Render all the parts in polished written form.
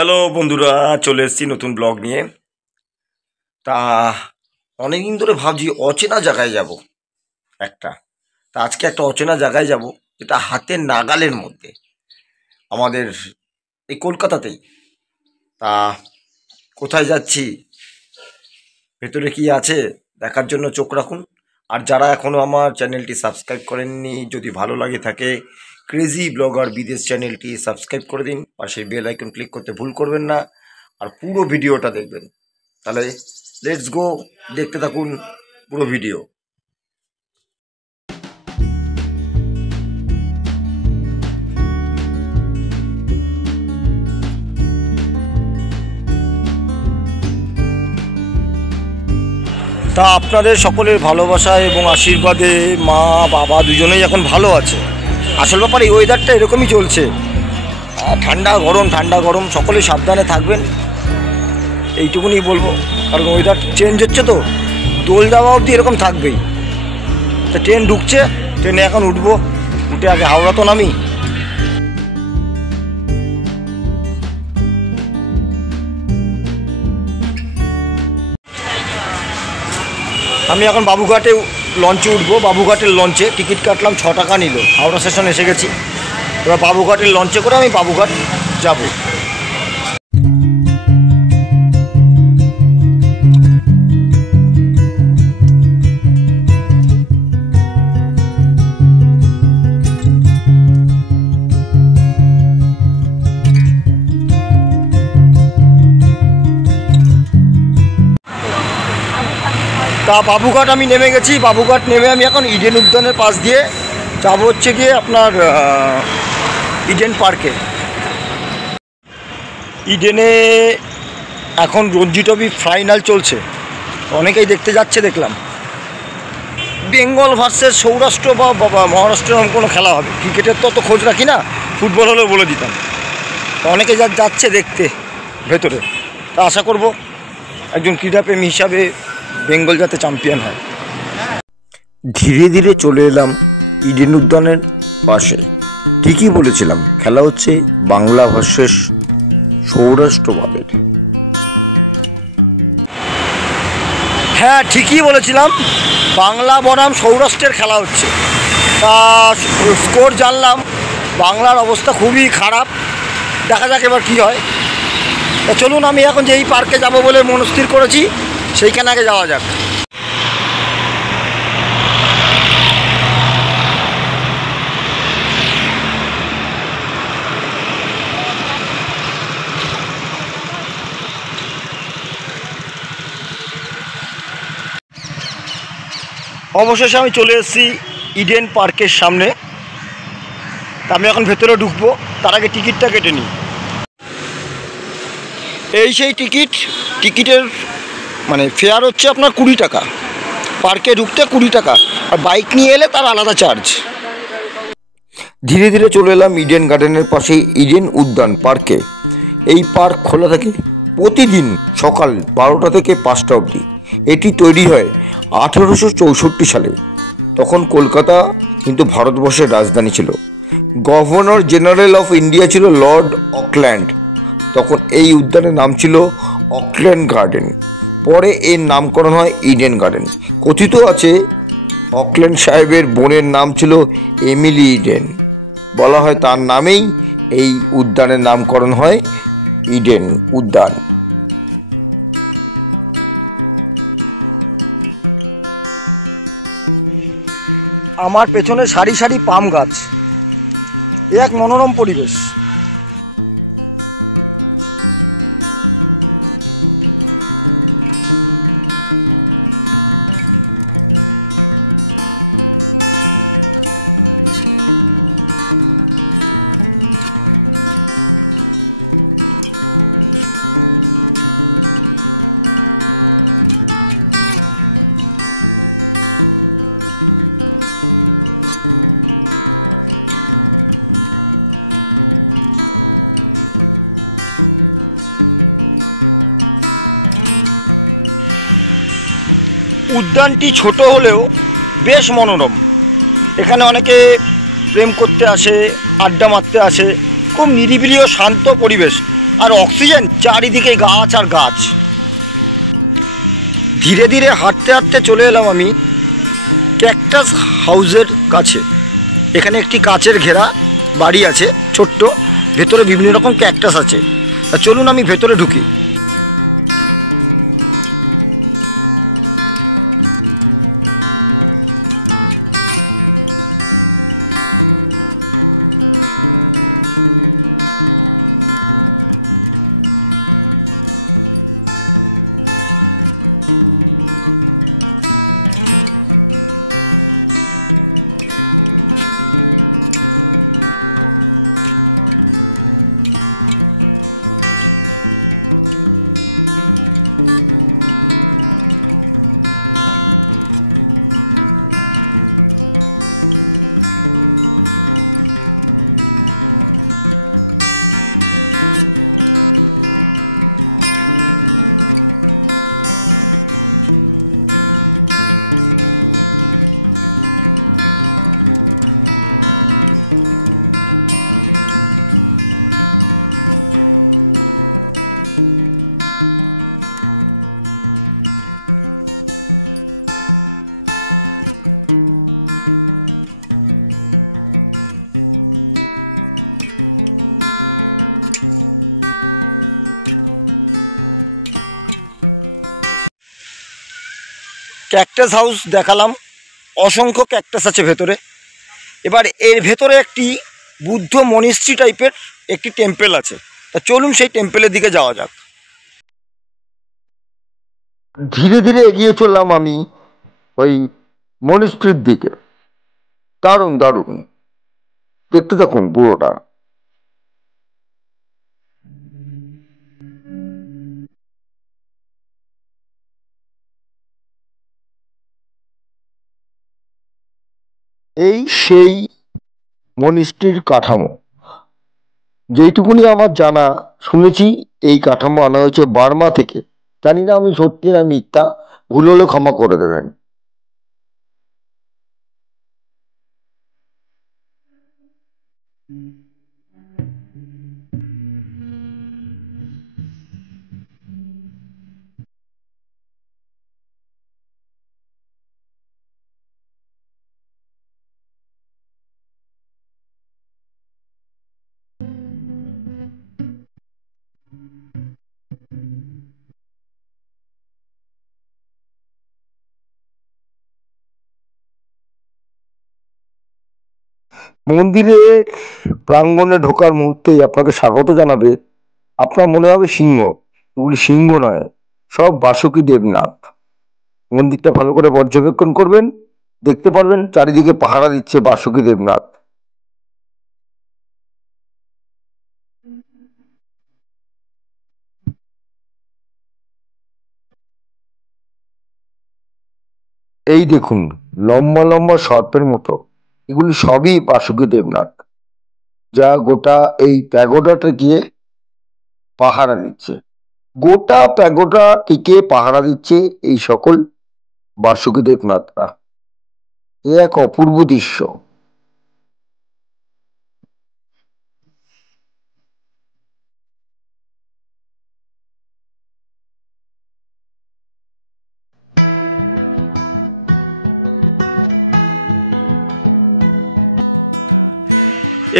Hello বন্ধুরা, চলে এসেছি নতুন ব্লগ নিয়ে। তা অনেকদিন ধরে ভাবছি অচেনা জায়গায় যাব একটা। তা আজকে একটা অচেনা জায়গায় যাব, যেটা হাতের নাগালের মধ্যে, আমাদের এই কলকাতাতেই। তা কোথায় যাচ্ছি, ভেতরে কি আছে দেখার জন্য চোখ রাখুন। আর যারা এখনও আমার চ্যানেলটি সাবস্ক্রাইব করেননি, যদি ভালো লাগে থাকে ক্রেজি ব্লগার বিদেশ চ্যানেলটি সাবস্ক্রাইব করে দিন, পাশে বেল আইকন ক্লিক করতে ভুল করবেন না, আর পুরো ভিডিওটা দেখবেন। তাহলে লেটস গো, দেখতে থাকুন পুরো ভিডিও। তা আপনাদের সকলের ভালোবাসা এবং আশীর্বাদে মা বাবা দুজনেই এখন ভালো আছে। আসল ব্যাপার এই ওয়েদারটা এরকমই চলছে, ঠান্ডা গরম, সকলে সাবধানে থাকবেন, এইটুকুনি বলবো। কারণ ওয়েদার চেঞ্জ হচ্ছে তো, দোল যাওয়া অবধি এরকম থাকবেই। তা ট্রেন ঢুকছে, ট্রেনে এখন উঠবো, উঠে আগে হাওড়া তো নামি। আমি এখন বাবুঘাটে লঞ্চে উঠবো। বাবুঘাটের লঞ্চে টিকিট কাটলাম, 6 টাকা নিল। হাওড়া স্টেশন এসে গেছি, এবার বাবুঘাটের লঞ্চে করে আমি বাবুঘাট যাব। তা বাবুঘাট আমি নেমে গেছি। বাবুঘাট নেমে আমি এখন ইডেন উদ্যানের পাশ দিয়ে যাবো হচ্ছে গিয়ে আপনার ইডেন পার্কে। ইডেনে এখন রঞ্জি ট্রফি ফাইনাল চলছে, অনেকেই দেখতে যাচ্ছে দেখলাম। বেঙ্গল ভার্সেস সৌরাষ্ট্র বা মহারাষ্ট্র এরকম কোনো খেলা হবে। ক্রিকেটের তো অত খোঁজ রাখি না, ফুটবল হলেও বলে দিতাম। অনেকে যাচ্ছে দেখতে ভেতরে। তা আশা করব একজন ক্রীড়াপ্রেমী হিসাবে বেঙ্গল যাতে চ্যাম্পিয়ন হয়। ধীরে ধীরে চলে এলাম ইডেন উদ্যানের পাশে। ঠিকই বলেছিলাম, খেলা হচ্ছে বাংলা ভার্সেস সৌরাষ্ট্র ভাবের। হ্যাঁ, ঠিকই বলেছিলাম, বাংলা বনাম সৌরাষ্ট্রের খেলা হচ্ছে। তা স্কোর জানলাম, বাংলার অবস্থা খুবই খারাপ। দেখা যাক এবার কী হয়। তা চলুন, আমি এখন যেই পার্কে যাব বলে মনস্থির করেছি সেইখানে আগে যাওয়া যাক। অবশেষে আমি চলে এসেছি ইডেন পার্কের সামনে। তা আমি এখন ভেতরে ঢুকবো, তার আগে টিকিটটা কেটে নিই। এই সেই টিকিটের মানে ফেয়ার হচ্ছে আপনার 20 টাকা। পার্কে ঢুকতে 20 টাকা, আর বাইক নিয়ে এলে তার আলাদা চার্জ। ধীরে ধীরে চলে এলাম ইডেন গার্ডেনের পাশে ইডেন উদ্যান পার্কে। এই পার্ক খোলা থাকে প্রতিদিন সকাল 12টা থেকে 5টা অবধি। এটি তৈরি হয় 1864 সালে। তখন কলকাতা কিন্তু ভারতবর্ষের রাজধানী ছিল। গভর্নর জেনারেল অফ ইন্ডিয়া ছিল লর্ড অকল্যান্ড। তখন এই উদ্যানের নাম ছিল অকল্যান্ড গার্ডেন। পরে এর নামকরণ হয় ইডেন গার্ডেন। কথিত আছে অকল্যান্ড সাহেবের বোনের নাম ছিল এমিলি ইডেন। বলা হয় তার নামেই এই উদ্যানের নামকরণ হয় ইডেন উদ্যান। আমার পেছনে সারি সারি পাম গাছ, এক মনোরম পরিবেশ। উদ্যানটি ছোট হলেও বেশ মনোরম। এখানে অনেকে প্রেম করতে আসে, আড্ডা মারতে আসে। খুব নিরিবিলি ও শান্ত পরিবেশ। আর অক্সিজেন, চারিদিকে গাছ আর গাছ। ধীরে ধীরে হাঁটতে হাঁটতে চলে এলাম আমি ক্যাকটাস হাউসের কাছে। এখানে একটি কাচের ঘেরা বাড়ি আছে ছোট্ট, ভেতরে বিভিন্ন রকম ক্যাকটাস আছে। তা চলুন আমি ভেতরে ঢুকি। ক্যাকটাস হাউস দেখালাম, অসংখ্য ক্যাকটাস আছে ভেতরে। এবার এর ভেতরে একটি বুদ্ধ মনিস্ট্রি টাইপের একটি টেম্পেল আছে। তা চলুন সেই টেম্পেলের দিকে যাওয়া যাক। ধীরে ধীরে এগিয়ে চললাম আমি ওই মনিস্ট্রির দিকে। দারুণ দারুণ, দেখতে থাকুন পুরোটা। এই সেই মনিস্ট্রির কাঠামো। যেইটুকুনি আমার জানা, শুনেছি এই কাঠামো আনা হয়েছে বার্মা থেকে। জানি না আমি সত্যি না মিথ্যা, ভুল হলে ক্ষমা করে দেবেন। মন্দিরের প্রাঙ্গণে ঢোকার মুহূর্তেই আপনাকে স্বাগত জানাবে আপনার মনে হবে সিংহ। এগুলি সিংহ নয়, সব বাসুকী দেবনাথ। মন্দিরটা ভালো করে পর্যবেক্ষণ করবেন, দেখতে পারবেন চারিদিকে পাহারা দিচ্ছে বাসুকী দেবনাথ। এই দেখুন, লম্বা লম্বা সর্পের মতো, এগুলি সবই বাসুকী দেবনাথ, যা গোটা এই প্যাগোডাটাকে পাহারা দিচ্ছে। গোটা প্যাগোডাটিকে পাহারা দিচ্ছে এই সকল বাসুকী দেবনাথরা। এ এক অপূর্ব দৃশ্য।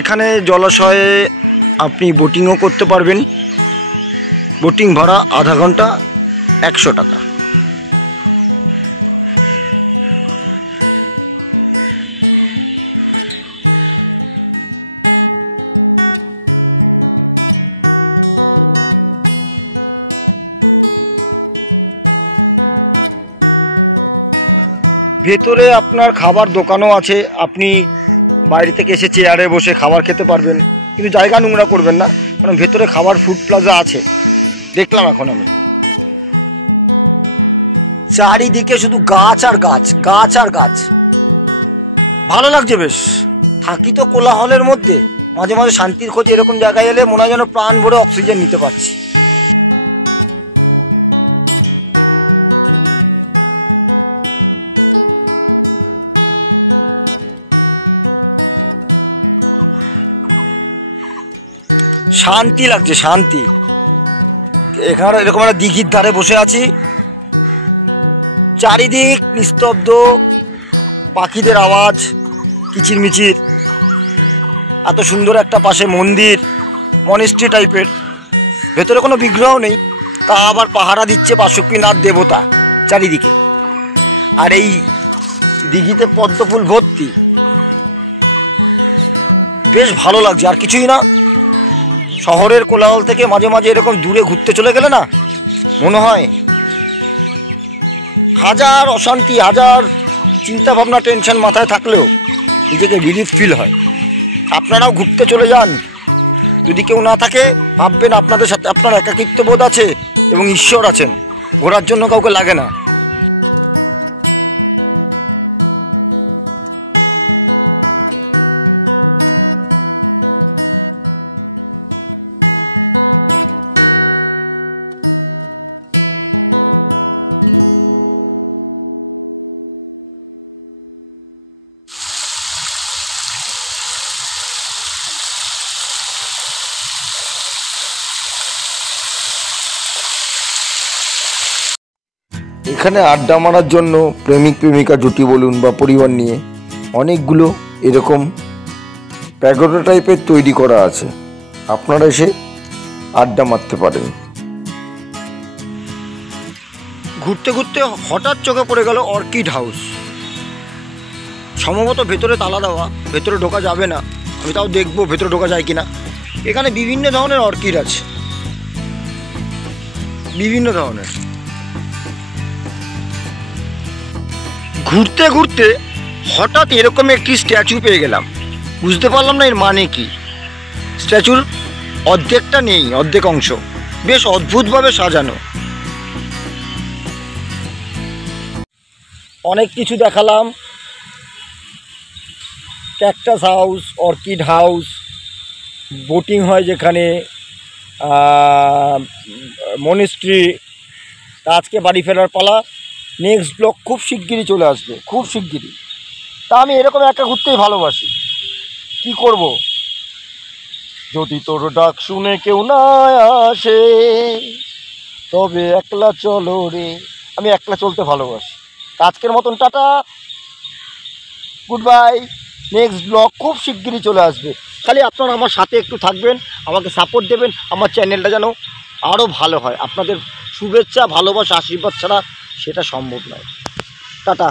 এখানে জলাশয়ে আপনি বোটিংও করতে পারবেন। বোটিং ভাড়া আধা ঘন্টা 100 টাকা। ভেতরে আপনার খাবার দোকানও আছে, আপনি বাইরে থেকে এসে চেয়ারে বসে খাবার খেতে পারবেন, কিন্তু জায়গা নোংরা করবেন না, কারণ ভেতরে খাবার ফুড প্লাজা আছে। দেখলাম এখন আমি, চারিদিকে শুধু গাছ আর গাছ, গাছ আর গাছ। ভালো লাগছে বেশ। থাকি তো কোলাহলের মধ্যে, মাঝে মাঝে শান্তির খোঁজে এরকম জায়গায় এলে মনে হয় যেন প্রাণ ভরে অক্সিজেন নিতে পারছি। শান্তি লাগছে, শান্তি। এখানে এরকম একটা দিঘির ধারে বসে আছি, চারিদিক নিস্তব্ধ, পাখিদের আওয়াজ কিচিরমিচির, এত সুন্দর একটা পাশে মন্দির, মনেস্ট্রি টাইপের, ভেতরে কোনো বিগ্রহ নেই, তা আবার পাহারা দিচ্ছে বাসুকীনাথ দেবতা চারিদিকে। আর এই দিঘিতে পদ্মফুল ভর্তি, বেশ ভালো লাগছে। আর কিছুই না, শহরের কোলাহল থেকে মাঝে মাঝে এরকম দূরে ঘুরতে চলে গেলে না মনে হয় হাজার অশান্তি, হাজার চিন্তা ভাবনা, টেনশন মাথায় থাকলেও নিজেকে রিলিফ ফিল হয়। আপনারাও ঘুরতে চলে যান, যদি কেউ না থাকে ভাববেন আপনাদের সাথে আপনার একাকিত্ব বোধ আছে এবং ঈশ্বর আছেন, ঘোরার জন্য কাউকে লাগে না। এখানে আড্ডা মারার জন্য প্রেমিক প্রেমিকা জুটি বলুন বা পরিবার নিয়ে অনেকগুলো এরকম প্যাগোডা টাইপের তৈরি করা আছে, আপনারা এসে আড্ডা মারতে পারেন। ঘুরতে ঘুরতে হঠাৎ চোখে পড়ে গেল অর্কিড হাউস। সম্ভবত ভেতরে তালা দেওয়া, ভেতরে ঢোকা যাবে না, আমি তাও দেখবো ভেতরে ঢোকা যায় কিনা। এখানে বিভিন্ন ধরনের অর্কিড আছে, বিভিন্ন ধরনের। ঘুরতে ঘুরতে হঠাৎ এরকম একটি স্ট্যাচু পেয়ে গেলাম, বুঝতে পারলাম না এর মানে কি। স্ট্যাচুর অর্ধেকটা নেই, অর্ধেক অংশ, বেশ অদ্ভুতভাবে সাজানো। অনেক কিছু দেখালাম, cactus house, orchid house, boating হয় যেখানে, মনেস্ট্রি। আজকে বাড়ি ফেরার পালা, নেক্সট ব্লগ খুব শিগগিরই চলে আসবে, খুব শিগগিরই। তা আমি এরকম একটা ঘুরতেই ভালোবাসি, কি করব, যদি তোর ডাক শুনে কেউ না আসে তবে একলা চলো রে। আমি একলা চলতে ভালোবাসি। আজকের মতন tata, good bye. Next blog খুব শিগগিরই চলে আসবে, খালি আপনারা আমার সাথে একটু থাকবেন, আমাকে সাপোর্ট দেবেন, আমার চ্যানেলটা যেন আরও ভালো হয়। আপনাদের শুভেচ্ছা, ভালোবাসা, আশীর্বাদ ছাড়া সেটা সম্ভব নয়। টাটা।